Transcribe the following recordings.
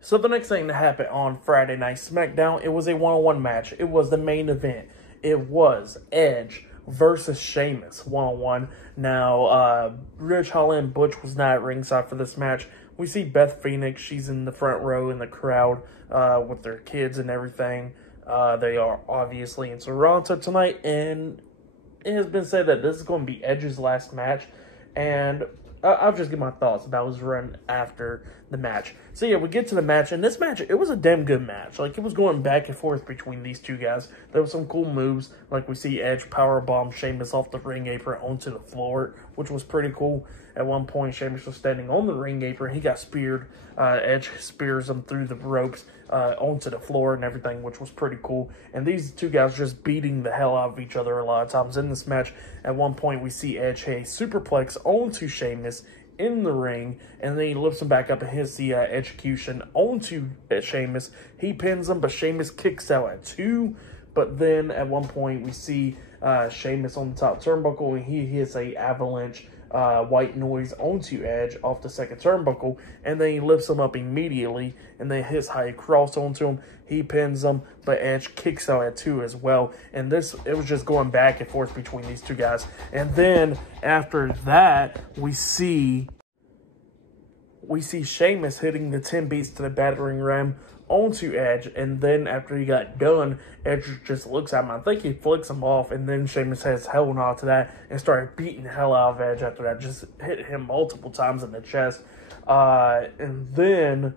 So the next thing to happen on Friday Night SmackDown, it was a one-on-one match. It was the main event. It was Edge versus Sheamus one-on-one. Now, Ridge Holland Butch was not at ringside for this match. We see Beth Phoenix. She's in the front row in the crowd with their kids and everything. They are obviously in Toronto tonight, and it has been said that this is going to be Edge's last match. And I'll just give my thoughts about his run after the match. So yeah, we get to the match, and this match, it was a damn good match. Like, it was going back and forth between these two guys. There were some cool moves, like we see Edge powerbomb Sheamus off the ring apron onto the floor, which was pretty cool. At one point, Sheamus was standing on the ring apron. He got speared. Edge spears him through the ropes onto the floor and everything, which was pretty cool. And these two guys just beating the hell out of each other a lot of times in this match. At one point, we see Edge hit a superplex onto Sheamus in the ring, and then he lifts him back up and hits the execution onto Sheamus. He pins him, but Sheamus kicks out at 2. But then at one point, we see Sheamus on the top turnbuckle, and he hits a avalanche white noise onto Edge off the second turnbuckle, and then he lifts him up immediately, and then hits high cross onto him. He pins him, but Edge kicks out at 2 as well. And it was just going back and forth between these two guys. And then after that, we see Sheamus hitting the 10 beats to the battering ram onto Edge, and then after he got done, Edge just looks at him. I think he flicks him off, and then Sheamus says hell no to that and started beating the hell out of Edge after that. Just hit him multiple times in the chest. And then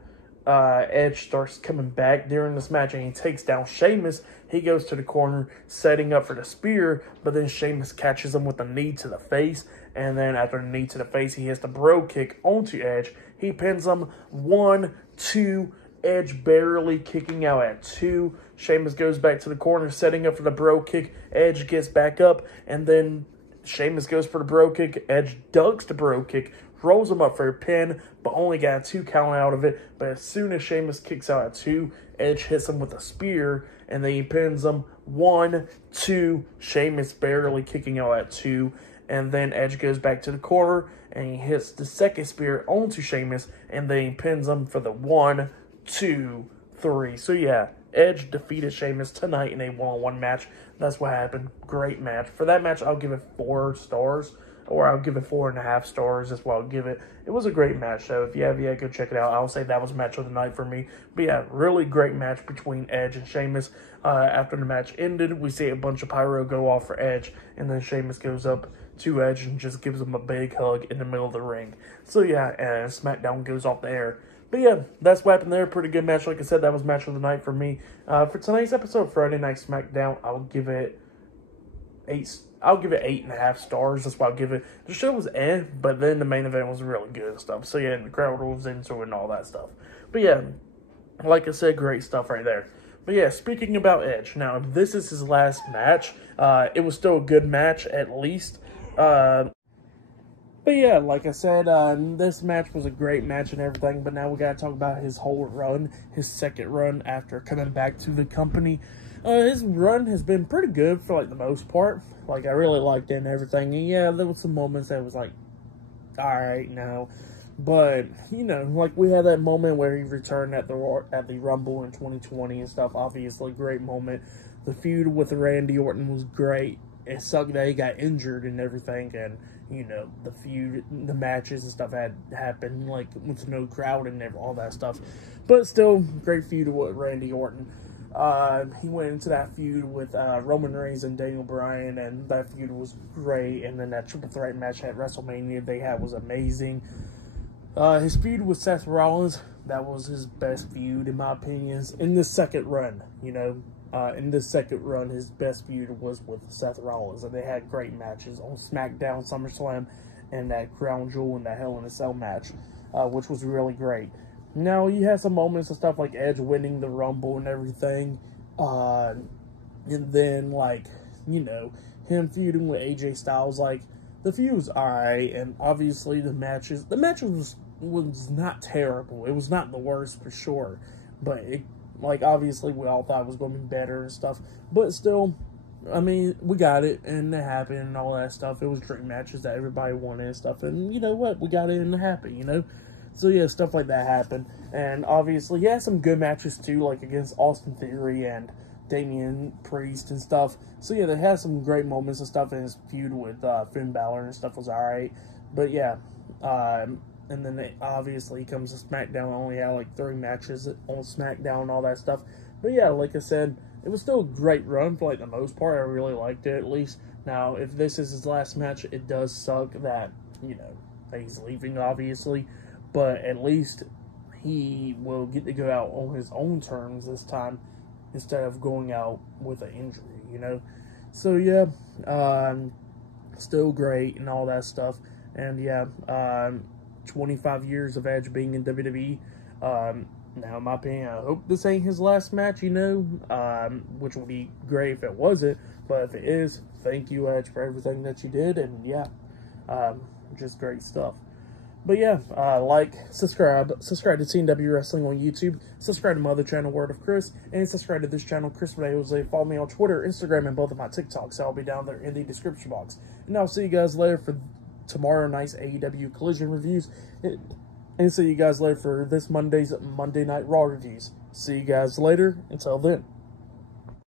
Edge starts coming back during this match, and he takes down Sheamus. He goes to the corner, setting up for the spear, but then Sheamus catches him with a knee to the face, and then after the knee to the face, he hits the bro kick onto Edge. He pins him 1, 2, Edge barely kicking out at 2. Sheamus goes back to the corner, setting up for the bro kick. Edge gets back up, and then Sheamus goes for the bro kick. Edge ducks the bro kick, rolls him up for a pin, but only got a 2 count out of it. But as soon as Sheamus kicks out at 2, Edge hits him with a spear, and then he pins him 1, 2, Sheamus barely kicking out at 2. And then Edge goes back to the corner, and he hits the second spear onto Sheamus, and then he pins him for the 1, 2, 3. So yeah, Edge defeated Sheamus tonight in a one-on-one match. That's what happened. Great match. For that match, I'll give it 4 stars, or I'll give it 4.5 stars. That's what I'll give it. It was a great match, though. If you have yet, go check it out. I'll say that was match of the night for me. But yeah, really great match between Edge and Sheamus. After the match ended, we see a bunch of pyro go off for Edge, and then Sheamus goes up to Edge and just gives him a big hug in the middle of the ring. So yeah, and SmackDown goes off the air. But yeah, that's what happened there. Pretty good match. Like I said, that was match of the night for me. For tonight's episode of Friday Night SmackDown, I'll give it 8.5 stars. That's why I'll give it. The show was but then the main event was really good and stuff. So yeah, and the crowd was into it and all that stuff. But yeah, like I said, great stuff right there. But yeah, speaking about Edge, now if this is his last match, it was still a good match at least. But yeah, like I said, this match was a great match and everything, but now we gotta talk about his whole run, his second run after coming back to the company. His run has been pretty good for, like, the most part. Like, I really liked it and everything. And yeah, there was some moments that was like, alright now. But, you know, like, we had that moment where he returned at the Rumble in 2020 and stuff. Obviously, great moment. The feud with Randy Orton was great. It sucked that he got injured and everything, and, you know, the matches and stuff had happened, like, with no crowd and all that stuff. But still, great feud with Randy Orton. He went into that feud with Roman Reigns and Daniel Bryan, and that feud was great. And then that triple threat match at WrestleMania they had was amazing. His feud with Seth Rollins, that was his best feud, in my opinion, in the second run, you know. In this second run, his best feud was with Seth Rollins, and they had great matches on SmackDown, SummerSlam, and that Crown Jewel and that Hell in a Cell match, which was really great. Now, you had some moments and stuff like Edge winning the Rumble and everything, and then, like, you know, him feuding with AJ Styles. Like, the feud was alright, and obviously the match was not terrible. It was not the worst for sure, but it, like, obviously, we all thought it was going to be better and stuff. But still, I mean, we got it, and it happened, and all that stuff. It was dream matches that everybody wanted and stuff. And you know what? We got it, and it happened, you know? So yeah, stuff like that happened. And obviously he had some good matches too, like against Austin Theory and Damian Priest and stuff. So yeah, they had some great moments and stuff, and his feud with Finn Balor and stuff was alright. But yeah, and then obviously he comes to SmackDown, only had like 3 matches on SmackDown and all that stuff. But yeah, like I said, it was still a great run for like the most part. I really liked it, at least. Now, if this is his last match, it does suck that, you know, that he's leaving, obviously. But at least he will get to go out on his own terms this time instead of going out with an injury, you know. So yeah, still great and all that stuff. And yeah, 25 years of Edge being in WWE. Now, in my opinion, I hope this ain't his last match, you know, which would be great if it wasn't. But if it is, thank you, Edge, for everything that you did. And yeah, just great stuff. But yeah, like, subscribe to TNW Wrestling on YouTube, subscribe to my other channel, Word of Chris, and subscribe to this channel, Chris Jose. Follow me on Twitter, Instagram, and both of my TikToks. I'll be down there in the description box. And I'll see you guys later for tomorrow night's AEW Collision reviews, and see you guys later for this Monday's Monday Night Raw reviews. See you guys later. Until then.